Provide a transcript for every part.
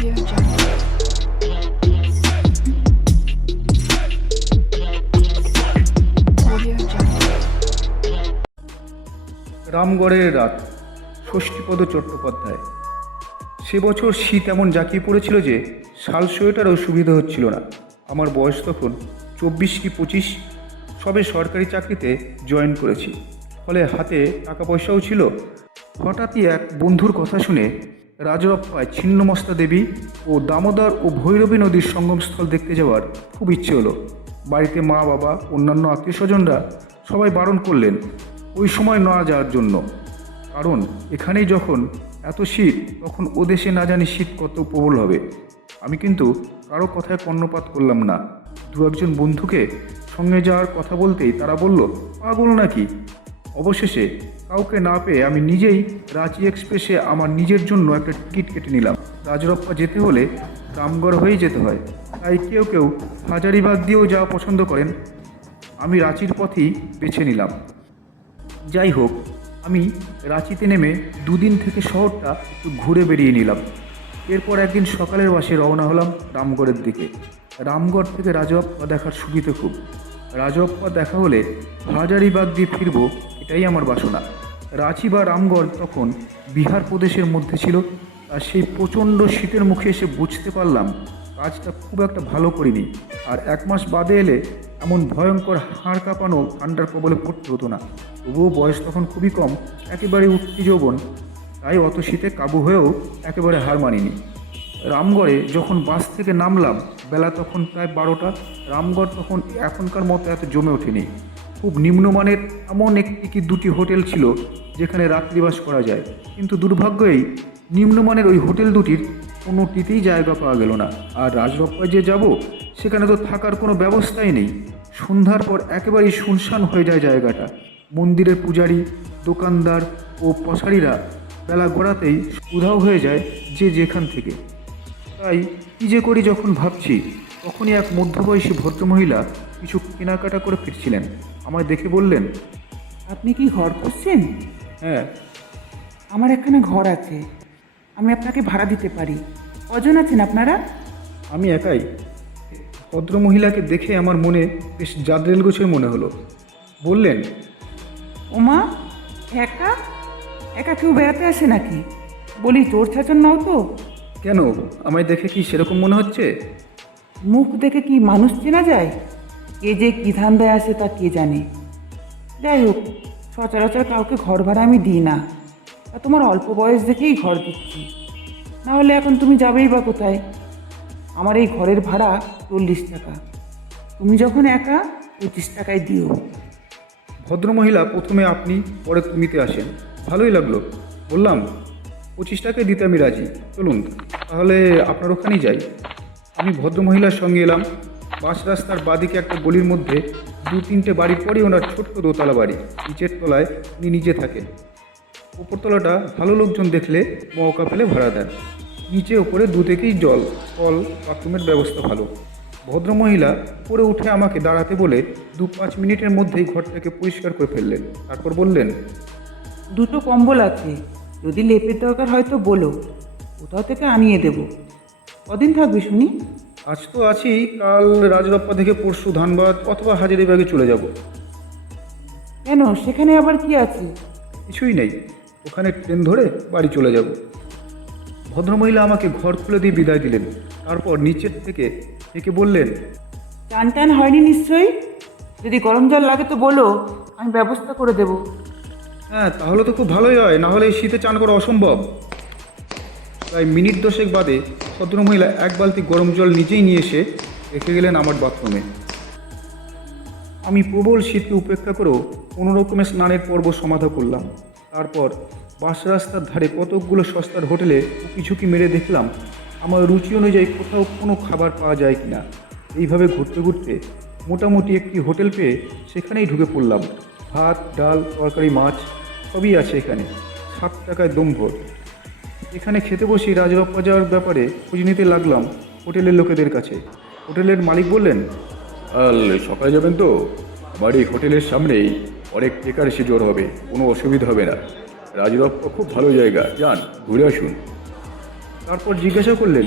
Audio Jungle. Audio Jungle. রামগড়ের রাত, ষষ্ঠীপদ চট্টোপাধ্যায়। সে বছর শীত এমন জাঁকিয়ে পড়েছিল যে শাল সোয়েটারও সুবিধা হচ্ছিল না। আমার বয়স তখন 24 কি 25, সবে সরকারি চাকরিতে জয়েন করেছি, ফলে হাতে টাকা পয়সাও ছিল। হঠাৎই এক বন্ধুর কথা শুনে রাজরপ্পায় ছিন্নমস্তা দেবী ও দামোদর ও ভৈরবী নদীর সঙ্গমস্থল দেখতে যাওয়ার খুব ইচ্ছে হলো। বাড়িতে মা বাবা অন্যান্য আত্মীয় স্বজনরা সবাই বারণ করলেন ওই সময় না যাওয়ার জন্য, কারণ এখানেই যখন এত শীত, তখন ও দেশে না জানি শীত কত প্রবল হবে। আমি কিন্তু কারো কথায় কর্ণপাত করলাম না। দু একজন বন্ধুকে সঙ্গে যাওয়ার কথা বলতেই তারা বলল, পাগল নাকি। অবশেষে কাউকে না পেয়ে আমি নিজেই রাঁচি এক্সপ্রেসে আমার নিজের জন্য একটা টিকিট কেটে নিলাম। রাজরপ্পা যেতে হলে রামগড় হয়েই যেতে হয়, তাই কেউ কেউ হাজারিবাগ দিয়েও যাওয়া পছন্দ করেন। আমি রাঁচির পথেই বেছে নিলাম। যাই হোক, আমি রাঁচিতে নেমে দুদিন থেকে শহরটা একটু ঘুরে বেরিয়ে নিলাম। এরপর একদিন সকালের বাসে রওনা হলাম রামগড়ের দিকে। রামগড় থেকে রাজপ্পা দেখার সুবিধে খুব। রাজপ্পা দেখা হলে হাজারিবাগ দিয়ে ফিরব, এটাই আমার বাসনা। রাঁচি বা রামগড় তখন বিহার প্রদেশের মধ্যে ছিল। আর সেই প্রচণ্ড শীতের মুখে এসে বুঝতে পারলাম কাজটা খুব একটা ভালো করিনি। আর 1 মাস বাদে এলে এমন ভয়ঙ্কর হাড় কাঁপানো ঠান্ডার কবলে পড়তে হতো না। তবুও বয়স তখন খুবই কম, একেবারে উঠতি যৌবন, তাই অত শীতে কাবু হয়েও একেবারে হার মানিনি। রামগড়ে যখন বাস থেকে নামলাম, বেলা তখন প্রায় 12টা। রামগড় তখন এখনকার মতো এত জমে ওঠেনি। খুব নিম্নমানের এমন একটি কি দুটি হোটেল ছিল যেখানে রাত্রিবাস করা যায়, কিন্তু দুর্ভাগ্যই নিম্নমানের ওই হোটেল দুটির কোনোটিতেই জায়গা পাওয়া গেল না। আর রাজরপ্পায় যে যাব, সেখানে তো থাকার কোনো ব্যবস্থাই নেই। সন্ধ্যার পর একেবারেই শুনশান হয়ে যায় জায়গাটা। মন্দিরের পূজারী, দোকানদার ও পশারিরা বেলা গড়াতেই উধাও হয়ে যায় যে যেখান থেকে। তাই কী যে করি যখন ভাবছি, তখনই এক মধ্যবয়সী ভদ্রমহিলা কিছু কেনাকাটা করে ফিরছিলেন। আমায় দেখে বললেন, আপনি কি ঘর খুঁজছেন? হ্যাঁ। আমার এখানে ঘর আছে, আমি আপনাকে ভাড়া দিতে পারি। কজন আছেন আপনারা? আমি একাই। ভদ্রমহিলাকে দেখে আমার মনে বেশ জাদ্রেল গোছের মনে হলো। বললেন, ওমা, একা একা কেউ বেড়াতে আসে নাকি? বলি, চোর ছাচন নাও তো? কেন, আমায় দেখে কি সেরকম মনে হচ্ছে? মুখ দেখে কি মানুষ চেনা যায়? কে যে কী ধান্দায় আসে তা কে জানে। যাই হোক, সচরাচর কাউকে ঘর ভাড়া আমি দিই না। তা তোমার অল্প বয়স দেখেই ঘর দিচ্ছি, না হলে এখন তুমি যাবেই বা কোথায়? আমার এই ঘরের ভাড়া 40 টাকা। তুমি যখন একা, 25 টাকায় দিও। ভদ্রমহিলা প্রথমে আপনি, পরে তুমিতে আসেন। ভালোই লাগলো। বললাম, 25 টাকায় দিতে আমি রাজি, চলুন তাহলে আপনার ওখানেই যাই। আমি ভদ্রমহিলার সঙ্গে এলাম। বাস রাস্তার বাদিকে একটা গলির মধ্যে 2-3টে বাড়ির পরই ওনার ছোট্ট দোতলা বাড়ি। নিচের তলায় উনি নিজে থাকেন। উপরতলাটা ভালো লোকজন দেখলে মৌকা ফেলে ভাড়া দেন। নিচে ওপরে দুদিকেই জল, কল, বাথরুমের ব্যবস্থা ভালো। ভদ্রমহিলা উপরে উঠে আমাকে দাঁড়াতে বলে 2-5 মিনিটের মধ্যেই ঘরটাকে পরিষ্কার করে ফেললেন। তারপর বললেন, 2টো কম্বল আছে, যদি লেপের দরকার হয় তো বলো, কোথাও থেকে আনিয়ে দেব। কদিন থাকবে শুনি? আজ তো আছি, কাল রাজরপ্পা থেকে পরশু ধানবাদ অথবা হাজারিবাগে চলে যাব। কেন, সেখানে আবার কি আছে? কিছুই নেই, ওখানে ট্রেন ধরে বাড়ি চলে যাব। ভদ্রমহিলা আমাকে ঘর খুলে দিয়ে বিদায় দিলেন। তারপর নিচের থেকে ডেকে বললেন, চান টান হয়নি নিশ্চয়ই? যদি গরম জল লাগে তো বলো, আমি ব্যবস্থা করে দেব। হ্যাঁ, তাহলে তো খুব ভালোই হয়, না হলে এই শীতে চান করা অসম্ভব। প্রায় মিনিট 10 বাদে ভদ্রমহিলা 1 বালতি গরম জল নিজেই নিয়ে এসে রেখে গেলেন আমার বাথরুমে। আমি প্রবল শীতকে উপেক্ষা করেও কোনো রকমের স্নানের পর্ব সমাধা করলাম। তারপর বাস রাস্তার ধারে কতকগুলো সস্তার হোটেলে উঁকি মেরে দেখলাম আমার রুচি অনুযায়ী কোথাও কোনো খাবার পাওয়া যায় কি না। এইভাবে ঘুরতে ঘুরতে মোটামুটি একটি হোটেল পেয়ে সেখানেই ঢুকে পড়লাম। ভাত, ডাল, তরকারি, মাছ সবই আছে এখানে। 7 টাকায় দমভর। এখানে খেতে বসে রাজরপ্পা যাওয়ার ব্যাপারে খোঁজ নিতে লাগলাম হোটেলের লোকেদের কাছে। হোটেলের মালিক বললেন, কাল সকালে যাবেন তো? আমার এই হোটেলের সামনেই অনেক টেকার এসে জোর হবে, কোনো অসুবিধা হবে না। রাজরপ্পা খুব ভালো জায়গা, যান ঘুরে আসুন। তারপর জিজ্ঞাসা করলেন,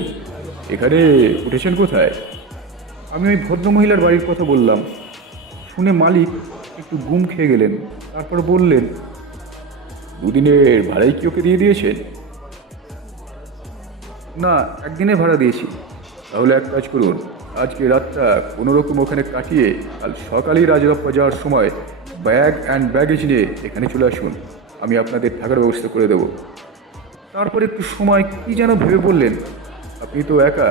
এখানে উঠেছেন কোথায়? আমি ওই ভদ্রমহিলার বাড়ির কথা বললাম। শুনে মালিক একটু গুম খেয়ে গেলেন। তারপর বললেন, দুদিনের ভাড়াই কি ওকে দিয়ে দিয়েছেন? না, একদিনের ভাড়া দিয়েছি। তাহলে এক কাজ করুন, আজকে রাতটা কোনো রকম ওখানে কাটিয়ে কাল সকালেই রাজরপ্পা যাওয়ার সময় ব্যাগ অ্যান্ড ব্যাগেজ নিয়ে এখানে চলে আসুন। আমি আপনাদের থাকার ব্যবস্থা করে দেবো। তারপর একটু সময় কি যেন ভেবে বললেন, আপনি তো একা,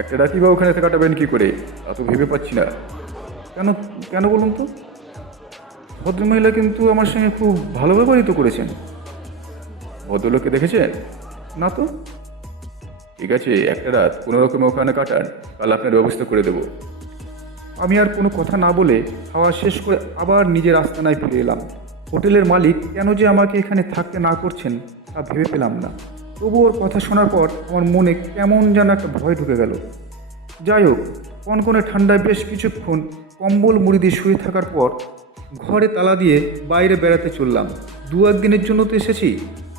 একটা রাতই বা ওখানে কাটাবেন কী করে তা তো ভেবে পাচ্ছি না। কেন কেন বলুন তো? ভদ্রমহিলা কিন্তু আমার সঙ্গে খুব ভালো ব্যবহৃত করেছেন। ভদ্রলোককে দেখেছেন? না তো। ঠিক আছে, একটা রাত কোনো রকমে ওখানে কাটান, কাল আপনার ব্যবস্থা করে দেবো। আমি আর কোনো কথা না বলে খাওয়া শেষ করে আবার নিজের আস্তানায় ফিরে এলাম। হোটেলের মালিক কেন যে আমাকে এখানে থাকতে না করছেন তা ভেবে পেলাম না। তবু ওর কথা শোনার পর আমার মনে কেমন যেন একটা ভয় ঢুকে গেল। যাই হোক, কনকনে ঠান্ডায় বেশ কিছুক্ষণ কম্বল মুড়ি দিয়ে শুয়ে থাকার পর ঘরে তালা দিয়ে বাইরে বেড়াতে চললাম। দু একদিনের জন্য তো এসেছি,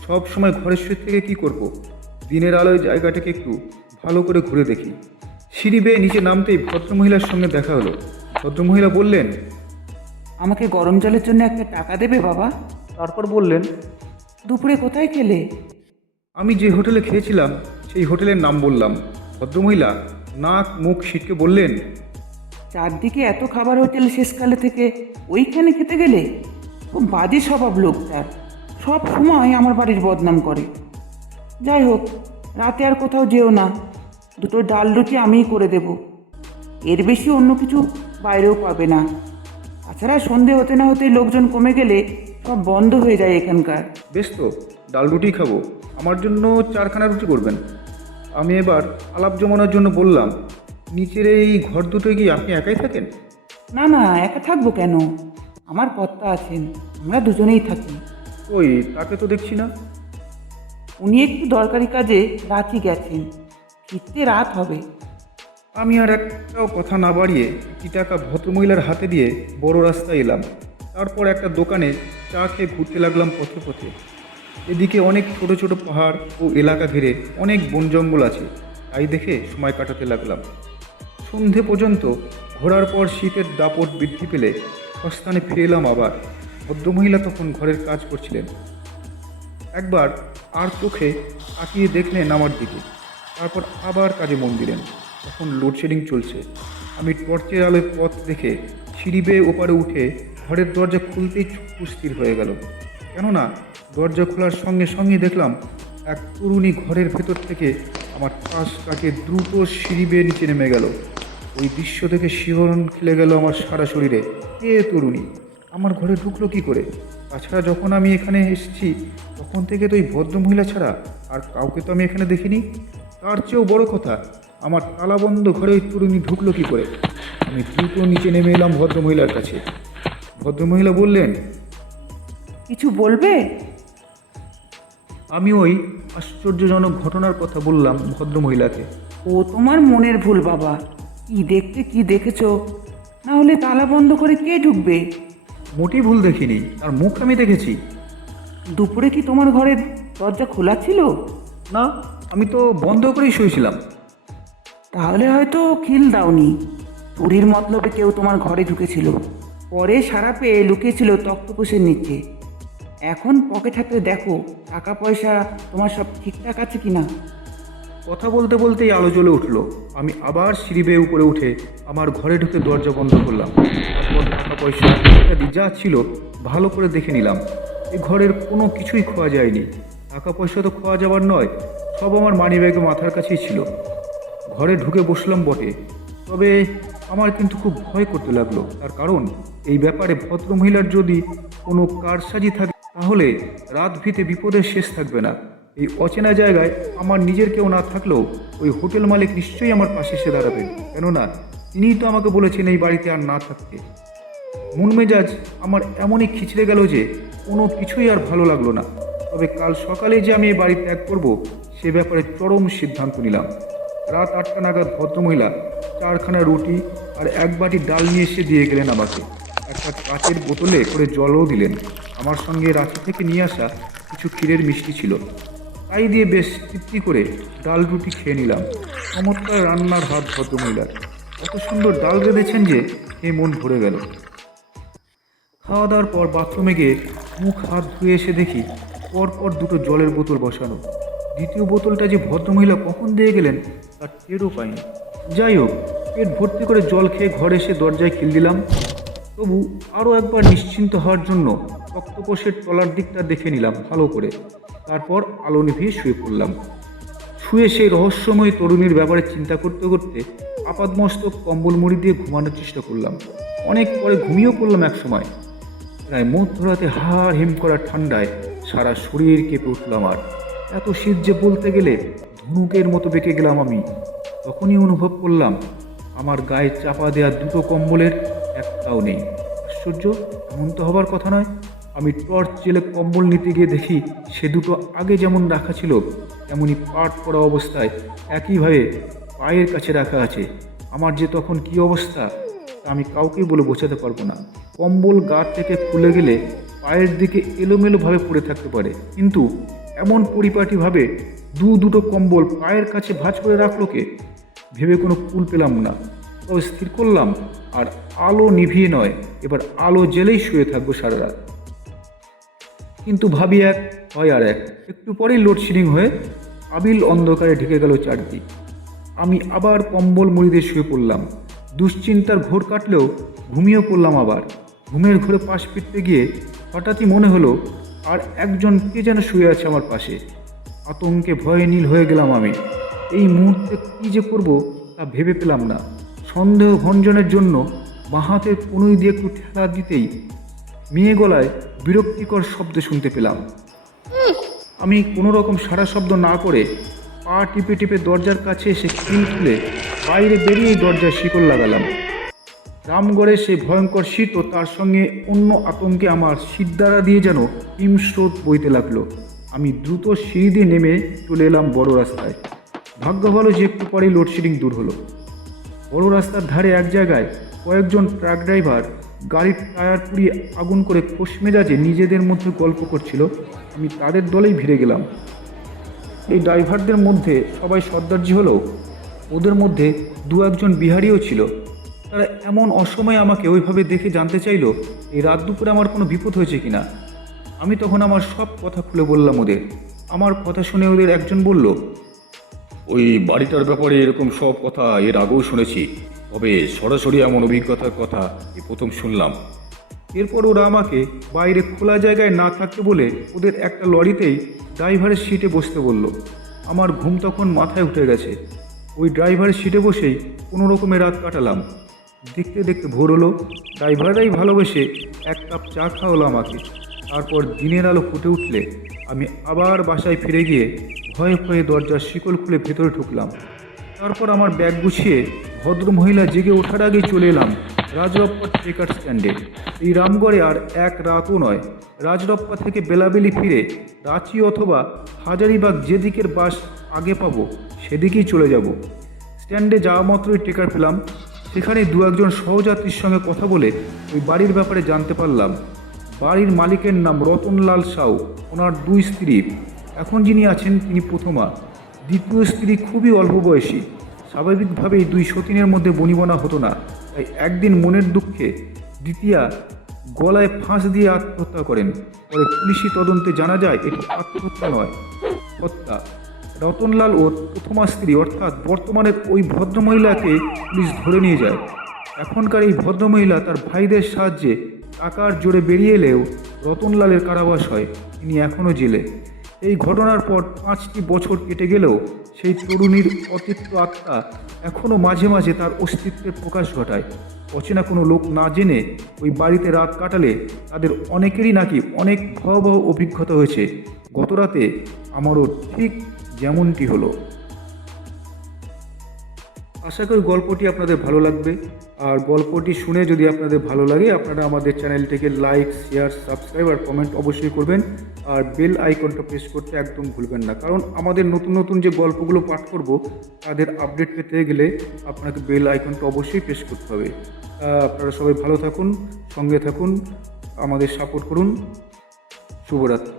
সব সময় ঘরে শুয়ে থেকে কি করব? দিনের আলোয় জায়গাটাকে একটু ভালো করে ঘুরে দেখি। সিঁড়ি বেয়ে নিচে নামতেই ভদ্রমহিলার সঙ্গে দেখা হলো। ভদ্রমহিলা বললেন, আমাকে গরম জলের জন্য একটা টাকা দেবে বাবা? তারপর বললেন, দুপুরে কোথায় খেলে? আমি যে হোটেলে খেয়েছিলাম সেই হোটেলের নাম বললাম। ভদ্রমহিলা নাক মুখ সিটকে বললেন, চারদিকে এত খাবার হোটেল শেষকালে থেকে ওইখানে খেতে গেলে? খুব বাজে স্বভাব লোকটার, সব সময় আমার বাড়ির বদনাম করে। যাই হোক, রাতে আর কোথাও যেও না, দুটো ডাল রুটি আমিই করে দেব। এর বেশি অন্য কিছু বাইরেও পাবে না। তাছাড়া সন্ধে হতে না হতেই লোকজন কমে গেলে সব বন্ধ হয়ে যায় এখানকার। বেশ তো, ডাল রুটি খাবো, আমার জন্য 4খানা রুটি করবেন। আমি এবার আলাপ জমানোর জন্য বললাম, নিচের এই ঘর দুটোয় কি আপনি একাই থাকেন? না না, একা থাকবো কেন, আমার কর্তা আছেন, আমরা দুজনেই থাকি। ওই তাকে তো দেখছি না। উনি একটু দরকারি কাজে রাঁচি গেছেন, ফিরতে রাত হবে। আমি আর একটাও কথা না বাড়িয়ে একটি টাকা ভদ্রমহিলার হাতে দিয়ে বড় রাস্তায় এলাম। তারপর একটা দোকানে চা খেয়ে ঘুরতে লাগলাম পথে পথে। এদিকে অনেক ছোট ছোট পাহাড় ও এলাকা ঘিরে অনেক বন জঙ্গল আছে, তাই দেখে সময় কাটাতে লাগলাম। সন্ধে পর্যন্ত ঘোরার পর শীতের দাপট বৃদ্ধি পেলে সস্থানে ফিরে এলাম আবার। ভদ্রমহিলা তখন ঘরের কাজ করছিলেন। একবার আর চোখে তাকিয়ে দেখলেন আমার দিকে, তারপর আবার কাজে মন দিলেন। তখন লোডশেডিং চলছে। আমি টর্চের আলোয় পথ দেখে সিঁড়ি বেয়ে ওপারে উঠে ঘরের দরজা খুলতেই চক্ষু স্থির হয়ে গেল। কেননা দরজা খোলার সঙ্গে সঙ্গে দেখলাম এক তরুণী ঘরের ভেতর থেকে আমার পাশ কাটিয়ে দ্রুত সিঁড়ি বেয়ে নিচে নেমে গেল। ওই দৃশ্য দেখে শিহরণ খেলে গেল আমার সারা শরীরে। কে তরুণী? আমার ঘরে ঢুকলো কি করে? তাছাড়া যখন আমি এখানে এসেছি তখন থেকে তো ওই ভদ্রমহিলা ছাড়া আর কাউকে তো আমি এখানে দেখিনি। তার চেয়েও বড় কথা, আমার তালাবন্ধ ঘরে ওই তরুণী ঢুকলো কি করে? আমি দ্রুত নিচে নেমে এলাম ভদ্রমহিলার কাছে। ভদ্রমহিলা বললেন, কিছু বলবে? আমি ওই আশ্চর্যজনক ঘটনার কথা বললাম ভদ্রমহিলাকে। ও তোমার মনের ভুল বাবা, কি দেখতে কি দেখেছো, না হলে তালা বন্ধ করে কে ঢুকবে? মোটেই ভুল দেখিনি, তার মুখ আমি দেখেছি। দুপুরে কি তোমার ঘরের দরজা খোলা ছিল? না, আমি তো বন্ধ করেই শুয়েছিলাম। তাহলে হয়তো খিল দাওনি, চুরির মতলবে কেউ তোমার ঘরে ঢুকেছিল, পরে সারা পেয়ে লুকিয়েছিল তক্তপোষের নিচে। এখন পকেট হাতে দেখো টাকা পয়সা তোমার সব ঠিকঠাক আছে কিনা। কথা বলতে বলতেই আলো জ্বলে উঠল। আমি আবার সিঁড়ি বেয়ে উপরে উঠে আমার ঘরে ঢুকে দরজা বন্ধ করলাম। তারপর টাকা পয়সা ইত্যাদি যা ছিল ভালো করে দেখে নিলাম। এই ঘরের কোনো কিছুই খোয়া যায়নি। টাকা পয়সা তো খোয়া যাবার নয়, সব আমার মানিব্যাগে মাথার কাছেই ছিল। ঘরে ঢুকে বসলাম বটে, তবে আমার কিন্তু খুব ভয় করতে লাগলো। তার কারণ এই ব্যাপারে ভদ্রমহিলার যদি কোনো কারসাজি থাকে তাহলে রাত ভিতে বিপদের শেষ থাকবে না। এই অচেনা জায়গায় আমার নিজের কেউ না থাকলেও ওই হোটেল মালিক নিশ্চয়ই আমার পাশে এসে দাঁড়াবেন, কেননা তিনিই তো আমাকে বলেছেন এই বাড়িতে আর না থাকতে। মন মেজাজ আমার এমনই খিচড়ে গেল যে কোনো কিছুই আর ভালো লাগলো না। তবে কাল সকালে যে আমি এই বাড়ি ত্যাগ করব সে ব্যাপারে চরম সিদ্ধান্ত নিলাম। রাত 8টা নাগাদ ভদ্রমহিলা 4খানা রুটি আর 1 বাটি ডাল নিয়ে এসে দিয়ে গেলেন আমাকে। একটা কাচের বোতলে করে জলও দিলেন। আমার সঙ্গে রাঁচি থেকে নিয়ে আসা কিছু ক্ষীরের মিষ্টি ছিল। তাই দিয়ে বেশ তৃপ্তি করে ডাল রুটি খেয়ে নিলাম। চমৎকার রান্নার হাত ভদ্রমহিলার। এত সুন্দর ডাল রেঁধেছেন যে এই মন ভরে গেল। খাওয়া দাওয়ার পর বাথরুমে গিয়ে মুখ হাত ধুয়ে এসে দেখি পরপর দুটো জলের বোতল বসানো। দ্বিতীয় বোতলটা যে ভদ্রমহিলা কখন দিয়ে গেলেন তার টেরও পাইনি। যাই হোক, পেট ভর্তি করে জল খেয়ে ঘরে এসে দরজায় খিল দিলাম। তবু আরও একবার নিশ্চিন্ত হওয়ার জন্য তক্তপোষের তলার দিকটা দেখে নিলাম ভালো করে। তারপর আলো নিভিয়ে শুয়ে পড়লাম। শুয়ে সেই রহস্যময় তরুণীর ব্যাপারে চিন্তা করতে করতে আপাদমস্তক কম্বল মুড়ি দিয়ে ঘুমানোর চেষ্টা করলাম। অনেক পরে ঘুমিয়েও পড়লাম এক সময়। প্রায় মধ্যরাতে হাড় হিম করা ঠান্ডায় সারা শরীর কেঁপে উঠলাম। আর এত শীত যে বলতে গেলে ধনুকের মতো বেঁকে গেলাম আমি। তখনই অনুভব করলাম আমার গায়ে চাপা দেওয়া দুটো কম্বলের একটাও নেই। আশ্চর্য, এমন তো হবার কথা নয়। আমি টর্চ জেলে কম্বল নিতে গিয়ে দেখি সে দুটো আগে যেমন রাখা ছিল তেমনই পাট পড়া অবস্থায় একইভাবে পায়ের কাছে রাখা আছে। আমার যে তখন কি অবস্থা তা আমি কাউকেই বলে বোঝাতে পারবো না। কম্বল গা থেকে খুলে গেলে পায়ের দিকে এলোমেলোভাবে পড়ে থাকতে পারে, কিন্তু এমন পরিপাটিভাবে দুটো কম্বল পায়ের কাছে ভাঁজ করে রাখলো কে? ভেবে কোনো কুল পেলাম না। তবে স্থির করলাম আর আলো নিভিয়ে নয়, এবার আলো জেলেই শুয়ে থাকবো সারা রাত। কিন্তু ভাবি এক হয় আর এক। একটু পরেই লোডশেডিং হয়ে আবিল অন্ধকারে ঢেকে গেল চারদিক। আমি আবার কম্বল মুড়ি দিয়ে শুয়ে পড়লাম। দুশ্চিন্তার ঘোর কাটলেও ঘুমিয়েও পড়লাম আবার। ঘুমের ঘোরে পাশ ফিরতে গিয়ে হঠাৎই মনে হলো আর একজন কে যেন শুয়ে আছে আমার পাশে। আতঙ্কে ভয়ে নীল হয়ে গেলাম আমি। এই মুহূর্তে কী যে করব তা ভেবে পেলাম না। সন্দেহ ভঞ্জনের জন্য বাঁ হাতের কনুই দিয়ে একটু ঠেলা দিতেই মেয়ে গলায় বিরক্তিকর শব্দ শুনতে পেলাম। আমি কোনো রকম সারা শব্দ না করে পা টিপে টিপে দরজার কাছে এসে খিল খুলে বাইরে বেরিয়েই দরজায় শিকল লাগালাম। রামগড়ের সেই ভয়ঙ্কর শীত ও তার সঙ্গে অন্য আতঙ্কে আমার শীতদ্বারা দিয়ে যেন হিমস্রোত বইতে লাগলো। আমি দ্রুত সিঁড়ি দিয়ে নেমে চলে এলাম বড় রাস্তায়। ভাগ্য ভালো যে একটু পরেই লোডশেডিং দূর হলো। বড় রাস্তার ধারে এক জায়গায় কয়েকজন ট্রাক ড্রাইভার গাড়ির টায়ার পুড়িয়ে আগুন করে খোশ মেজাজে নিজেদের মধ্যে গল্প করছিল। আমি তাদের দলেই ভিড়ে গেলাম। এই ড্রাইভারদের মধ্যে সবাই সর্দারজি হলেও ওদের মধ্যে দু একজন বিহারিও ছিল। তারা এমন অসময়ে আমাকে ওইভাবে দেখে জানতে চাইলো এই রাত দুপুরে আমার কোনো বিপদ হয়েছে কিনা। আমি তখন আমার সব কথা খুলে বললাম ওদের। আমার কথা শুনে ওদের একজন বলল, ওই বাড়িটার ব্যাপারে এরকম সব কথা এর আগেও শুনেছি, তবে সরাসরি এমন অভিজ্ঞতার কথা এই প্রথম শুনলাম। এরপর ওরা আমাকে বাইরে খোলা জায়গায় না থাকতে বলে ওদের একটা লরিতেই ড্রাইভারের সিটে বসতে বলল। আমার ঘুম তখন মাথায় উঠে গেছে। ওই ড্রাইভারের সিটে বসেই কোনো রকমে রাত কাটালাম। দেখতে দেখতে ভোর হলো। ড্রাইভাররাই ভালোবেসে এক কাপ চা খাওয়ালো আমাকে। তারপর দিনের আলো ফুটে উঠলে আমি আবার বাসায় ফিরে গিয়ে ভয়ে ভয়ে দরজার শিকল খুলে ভেতরে ঢুকলাম। তারপর আমার ব্যাগ গুছিয়ে ভদ্রমহিলা জেগে ওঠার আগেই চলে এলাম রাজরপ্পার ট্রেকার স্ট্যান্ডে। এই রামগড়ে আর এক রাতও নয়। রাজরপ্পা থেকে বেলাবেলি ফিরে রাঁচি অথবা হাজারিবাগ যেদিকের বাস আগে পাবো সেদিকেই চলে যাব। স্ট্যান্ডে যাওয়া মাত্রই ট্রেকার পেলাম। সেখানে দু একজন সহযাত্রীর সঙ্গে কথা বলে ওই বাড়ির ব্যাপারে জানতে পারলাম। বাড়ির মালিকের নাম রতনলাল সাউ। ওনার দুই স্ত্রী। এখন যিনি আছেন তিনি প্রথমা। দ্বিতীয় স্ত্রী খুবই অল্প বয়সী। স্বাভাবিকভাবেই দুই সতীনের মধ্যে বনিবনা হতো না, তাই একদিন মনের দুঃখে দ্বিতীয়া গলায় ফাঁস দিয়ে আত্মহত্যা করেন। পরে পুলিশি তদন্তে জানা যায় এটি আত্মহত্যা নয়, হত্যা। রতনলাল ও প্রথমা স্ত্রী অর্থাৎ বর্তমানের ওই ভদ্রমহিলাকে পুলিশ ধরে নিয়ে যায়। এখনকার এই ভদ্রমহিলা তার ভাইদের সাহায্যে টাকার জোরে বেরিয়ে এলেও রতনলালের কারাবাস হয়। তিনি এখনও জেলে। এই ঘটনার পর 5টি বছর কেটে গেলেও সেই তরুণীর অতৃপ্ত আত্মা এখনও মাঝে মাঝে তার অস্তিত্বের প্রকাশ ঘটায়। অচেনা কোনো লোক না জেনে ওই বাড়িতে রাত কাটালে তাদের অনেকেরই নাকি অনেক ভয়াবহ অভিজ্ঞতা হয়েছে। গতরাতে আমারও ঠিক যেমনটি হলো। আশা করি গল্পটি আপনাদের ভালো লাগবে। আর গল্পটি শুনে যদি আপনাদের ভালো লাগে আপনারা আমাদের চ্যানেলটিকে লাইক, শেয়ার, সাবস্ক্রাইব আর কমেন্ট অবশ্যই করবেন। আর বেল আইকনটা প্রেস করতে একদম ভুলবেন না, কারণ আমাদের নতুন নতুন যে গল্পগুলো পাঠ করব তাদের আপডেট পেতে গেলে আপনাকে বেল আইকনটা অবশ্যই প্রেস করতে হবে। আপনারা সবাই ভালো থাকুন, সঙ্গে থাকুন, আমাদের সাপোর্ট করুন। শুভরাত্রি।